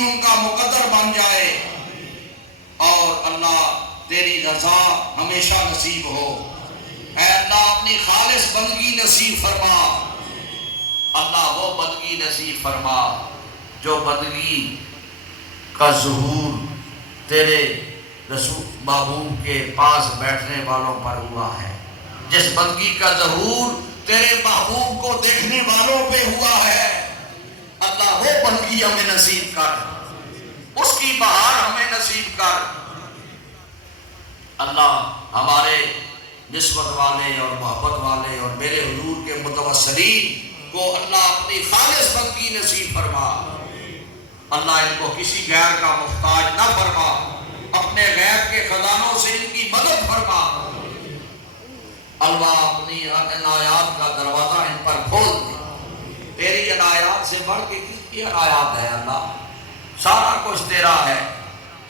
دین ان کا مقدر بن جائے، اور اللہ تیری رضا ہمیشہ نصیب ہو۔ اے اللہ اپنی خالص بندگی نصیب فرما، اللہ وہ بندگی نصیب فرما جو بندگی کا ظہور تیرے رسول محبوب کے پاس بیٹھنے والوں پر ہوا ہے، جس بندگی کا ظہور تیرے محبوب کو دیکھنے والوں پہ ہوا ہے، اللہ وہ بندگی ہمیں نصیب کر، اس کی بہار ہمیں نصیب کر۔ اللہ ہمارے نسبت والے اور محبت والے اور میرے حضور کے متوسلین کو اللہ اپنی خالص بندگی نصیب فرما، اللہ ان کو کسی غیر کا محتاج نہ فرما، اپنے غیب کے خزانوں سے ان کی مدد فرما، اللہ اپنی عنایات کا دروازہ ان پر کھول دے۔ تیری عنایات سے بڑھ کے کس کی عنایات ہے اللہ؟ سارا کچھ تیرا ہے،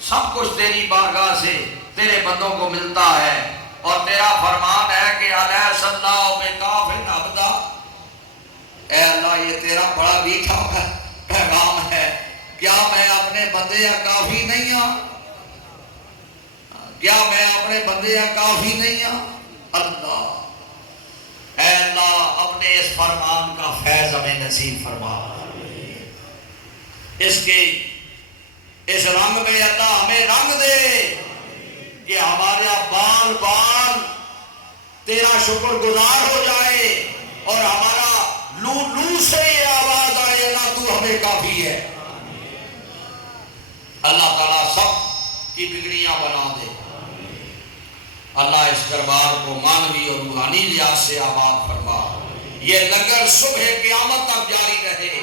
سب کچھ تیری بارگاہ سے تیرے بندوں کو ملتا ہے، اور تیرا فرمان ہے کہ الیس اللہ بکافٍ عبدا۔ اے اللہ یہ تیرا بڑا میٹھا پیغام ہے، کیا میں اپنے بندے یا کافی نہیں ہوں؟ کیا میں اپنے بندے یا کافی نہیں ہوں؟ اللہ اے اللہ اپنے اس فرمان کا فیض ہمیں نصیب فرما، اس کے اس رنگ میں اللہ ہمیں رنگ دے کہ ہمارا بال بال تیرا شکر گزار ہو جائے، اور ہمارا لو لو سے یہ آواز آئے اللہ تو ہمیں کافی ہے۔ اللہ تعالیٰ سب کی بگڑیاں بنا دے، اللہ اس دربار کو مانوی اور روحانی لحاظ سے آباد فرما، یہ لنگر صبح قیامت تک جاری رہے۔